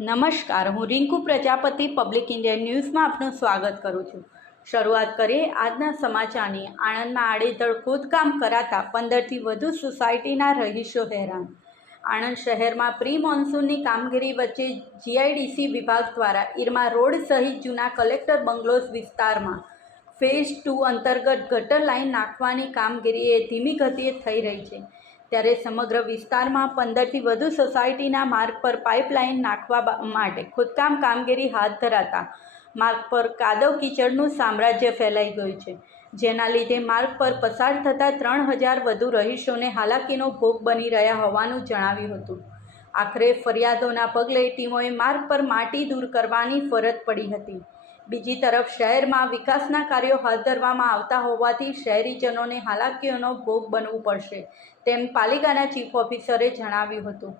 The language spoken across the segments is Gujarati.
નમસ્કાર, હું રિંકુ પ્રજાપતિ પબ્લિક ઇન્ડિયા ન્યૂઝમાં આપનું સ્વાગત કરું છું। શરૂઆત કરીએ આજના સમાચારની। આણંદમાં આડેધડ ખોદકામ કરાતા 15થી વધુ સોસાયટીના રહીશો હેરાન। આણંદ શહેરમાં પ્રી મોન્સૂનની કામગીરી વચ્ચે જીઆઈડીસી વિભાગ દ્વારા ઈરમા રોડ સહિત જૂના કલેક્ટર બંગલોઝ વિસ્તારમાં ફેઝ 2 અંતર્ગત ગટર લાઇન નાખવાની કામગીરી ધીમી ગતિએ થઈ રહી છે, ત્યારે સમગ્ર વિસ્તારમાં 15થી વધુ સોસાયટીના માર્ગ પર પાઇપલાઇન નાખવા માટે ખોદકામ કામગીરી હાથ ધરાતા માર્ગ પર કાદવ કીચડનું સામ્રાજ્ય ફેલાઈ ગયું છે, જેના લીધે માર્ગ પર પસાર થતા 3000 વધુ રહીશોને હાલાકીનો ભોગ બની રહ્યા હોવાનું જણાવ્યું હતું। આખરે ફરિયાદોના પગલે ટીમોએ માર્ગ પર માટી દૂર કરવાની ફરજ પડી હતી। બીજી તરફ શહેરમાં વિકાસના કાર્યો હાથ ધરવામાં આવતા હોવાથી શહેરીજનોને હાલાકીઓનો ભોગ બનવું પડશે, તેમ પાલિકાના ચીફ ઓફિસરે જણાવ્યું હતું।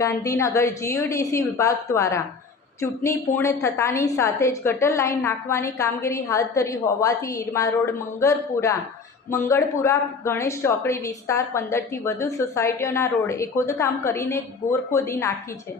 ગાંધીનગર જીયુડીસી વિભાગ દ્વારા ચૂંટણી પૂર્ણ થતાની સાથે જ ગટર લાઇન નાખવાની કામગીરી હાથ ધરી હોવાથી ઈરમા રોડ મંગળપુરા ગણેશ ચોકડી વિસ્તાર 15થી વધુ સોસાયટીઓના રોડ ખોદકામ કરીને ગોર ખોદી નાખી છે।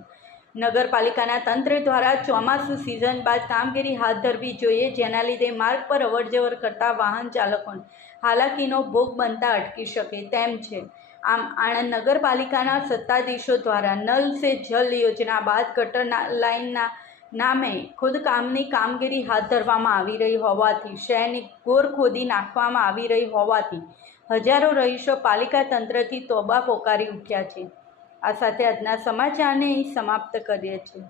નગરપાલિકાના તંત્ર દ્વારા ચોમાસુ સિઝન બાદ કામગીરી હાથ ધરવી જોઈએ, જેના લીધે માર્ગ પર અવરજવર કરતા વાહન ચાલકોને હાલાકીનો ભોગ બનતા અટકી શકે તેમ છે। આમ આણંદ નગરપાલિકાના સત્તાધીશો દ્વારા નલ સે જલ યોજના બાદ ગટર લાઇનના નામે ખોદકામની કામગીરી હાથ ધરવામાં આવી રહી હોવાથી શહેરની ગોર ખોદી નાખવામાં આવી રહી હોવાથી હજારો રહીશો પાલિકા તંત્રથી તોબા પોકારી ઉઠ્યા છે। આ સાથે આજના સમાચારને અહીં સમાપ્ત કરીએ છીએ।